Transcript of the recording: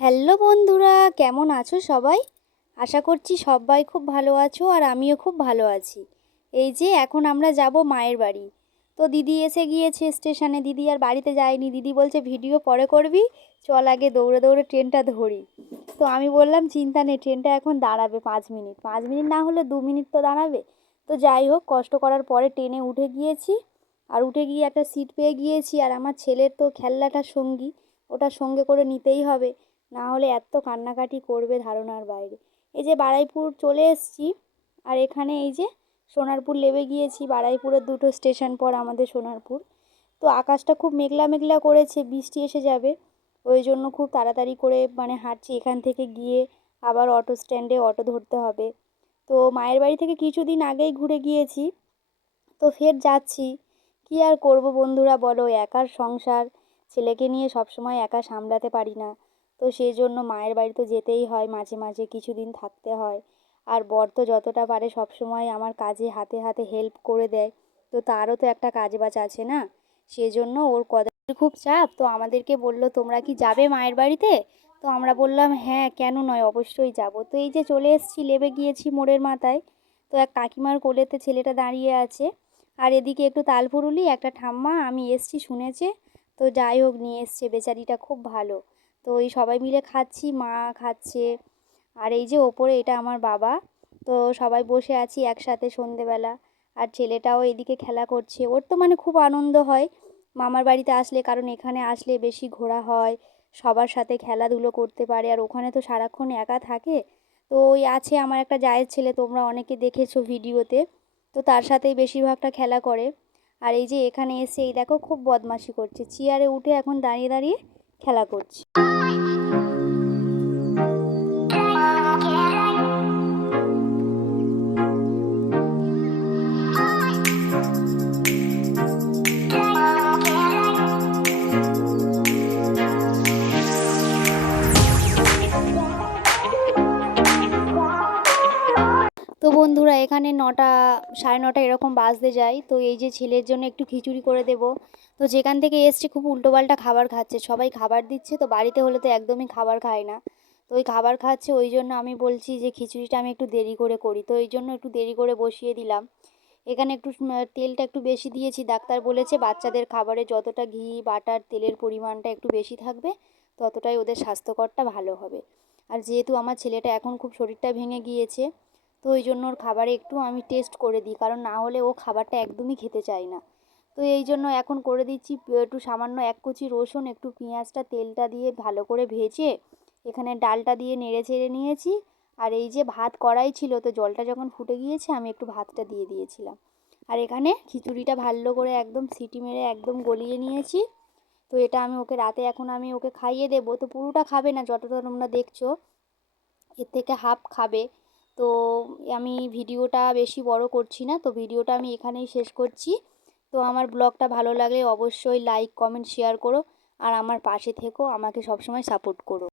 Hello বন্ধুরা, কেমন আছো সবাই? আশা করছি সবাই খুব ভালো আছো আর আমিও খুব ভালো আছি। এই যে এখন আমরা যাব মায়ের বাড়ি। তো দিদি এসে গিয়েছে স্টেশনে। দিদি আর বাড়িতে যায়নি। দিদি বলছে, ভিডিও পরে করবি। চল আগে দৌড়ে দৌড়ে ট্রেনটা ধরি। তো আমি বললাম, চিন্তা নেই, ট্রেনটা এখন দাঁড়াবে পাঁচ মিনিট। পাঁচ মিনিট না হলে দু মিনিট তো দাঁড়াবে। তো যাই হোক, কষ্ট করার পরে ট্রেনে উঠে গিয়েছি। আর উঠে গিয়ে একটা সিট পেয়ে গিয়েছি। আর আমার ছেলের তো খেলনাটার সঙ্গী। ওটা সঙ্গে করে নিতেই হবে। না হলে এত কান্নাকাটি করবে ধারণার বাইরে। এই যে বারাইপুর চলে এসেছি, আর এখানে এই যে সোনারপুর লেবে গিয়েছি, বারাইপুরের দুটো স্টেশন পর আমাদের সোনারপুর। তো আকাশটা খুব মেঘলা মেঘলা করেছে, বৃষ্টি এসে যাবে, ওই জন্য খুব তাড়াতাড়ি করে মানে হাঁটছি। এখান থেকে গিয়ে আবার অটো স্ট্যান্ডে অটো ধরতে হবে। তো মায়ের বাড়ি থেকে কিছুদিন আগেই ঘুরে গিয়েছি, তো ফের যাচ্ছি। কী আর করব বন্ধুরা বলো, একার সংসার, ছেলেকে নিয়ে সবসময় একা সামলাতে পারি না। তো সেই জন্য মায়ের বাড়ি তো যেতেই হয়, মাঝে মাঝে কিছুদিন থাকতে হয়। আর বর তো যতটা পারে সবসময় আমার কাজে হাতে হাতে হেল্প করে দেয়। তো তারও তো একটা কাজ বাজ আছে না? সেজন্য ওর কদার খুব চাপ। তো আমাদেরকে বলল, তোমরা কি যাবে মায়ের বাড়িতে? তো আমরা বললাম হ্যাঁ কেন নয়, অবশ্যই যাব। তো এই যে চলে এসেছি, লেবে গিয়েছি মোড়ের মাথায়। তো এক কাকিমার কোলেতে ছেলেটা দাঁড়িয়ে আছে। আর এদিকে একটু তালপুরুলি একটা ঠাম্মা, আমি এসছি শুনেছে। তো যাই হোক, নিয়ে এসছে, বেচারিটা খুব ভালো। তো এই সবাই মিলে খাচ্ছি, মা খাচ্ছে। আর এই যে ওপরে এটা আমার বাবা, তো সবাই বসে আছি একসাথে সন্ধেবেলা। আর ছেলেটাও এদিকে খেলা করছে। ওর তো মানে খুব আনন্দ হয়। মামার বাড়িতে আসলে, কারণ এখানে আসলে বেশি ঘোরা হয়। সবার সাথে খেলাধুলো করতে পারে। আর ওখানে তো সারাক্ষণ একা থাকে। তো ওই আছে আমার একটা জায়ের ছেলে, তোমরা অনেকে দেখেছ ভিডিওতে। তো তার সাথেই বেশিরভাগটা খেলা করে। আর এই যে এখানে এসে, এই দেখো, খুব বদমাশি করছে। চেয়ারে উঠে এখন দাঁড়িয়ে দাঁড়িয়ে খেলা করছে। তো বন্ধুরা, এখানে নটা, সাড়ে নটা এরকম বাজতে যায়। তো এই যে ছেলের জন্য একটু খিচুড়ি করে দেব। তো যেখান থেকে এসছে খুব উল্টোপাল্টা খাবার খাচ্ছে। সবাই খাবার দিচ্ছে, তো বাড়িতে হলে তো একদমই খাবার খায় না। তো ওই খাবার খাচ্ছে, ওই জন্য আমি বলছি যে খিচুড়িটা আমি একটু দেরি করে করি। তো এই জন্য একটু দেরি করে বসিয়ে দিলাম। এখানে একটু তেলটা একটু বেশি দিয়েছি। ডাক্তার বলেছে বাচ্চাদের খাবারে যতটা ঘি, বাটার, তেলের পরিমাণটা একটু বেশি থাকবে, ততটাই ওদের স্বাস্থ্যকরটা ভালো হবে। আর যেহেতু আমার ছেলেটা এখন খুব শরীরটা ভেঙে গিয়েছে তো ওই জন্য ওর খাবারে একটু আমি টেস্ট করে দিই, কারণ না হলে ও খাবারটা একদমই খেতে চায় না। তো এই জন্য এখন করে দিচ্ছি একটু সামান্য এক কুচি রসুন, একটু পেঁয়াজটা তেলটা দিয়ে ভালো করে ভেজে এখানে ডালটা দিয়ে নেড়ে ছেড়ে নিয়েছি। আর এই যে ভাত কড়াই ছিল, তো জলটা যখন ফুটে গিয়েছে, আমি একটু ভাতটা দিয়ে দিয়েছিলাম। আর এখানে খিচুড়িটা ভালো করে একদম সিটি মেরে একদম গলিয়ে নিয়েছি। তো এটা আমি ওকে রাতে এখন আমি ওকে খাইয়ে দেবো। তো পুরোটা খাবে না, যতটা তোমরা দেখছ, এর থেকে হাফ খাবে। তো আমি ভিডিওটা বেশি বড় করছি না, তো ভিডিওটা আমি এখানেই শেষ করছি। তো আমার ব্লগটা ভালো লাগলে অবশ্যই লাইক কমেন্ট শেয়ার করো। আর আমার পাশে থেকো, আমাকে সবসময় সাপোর্ট করো।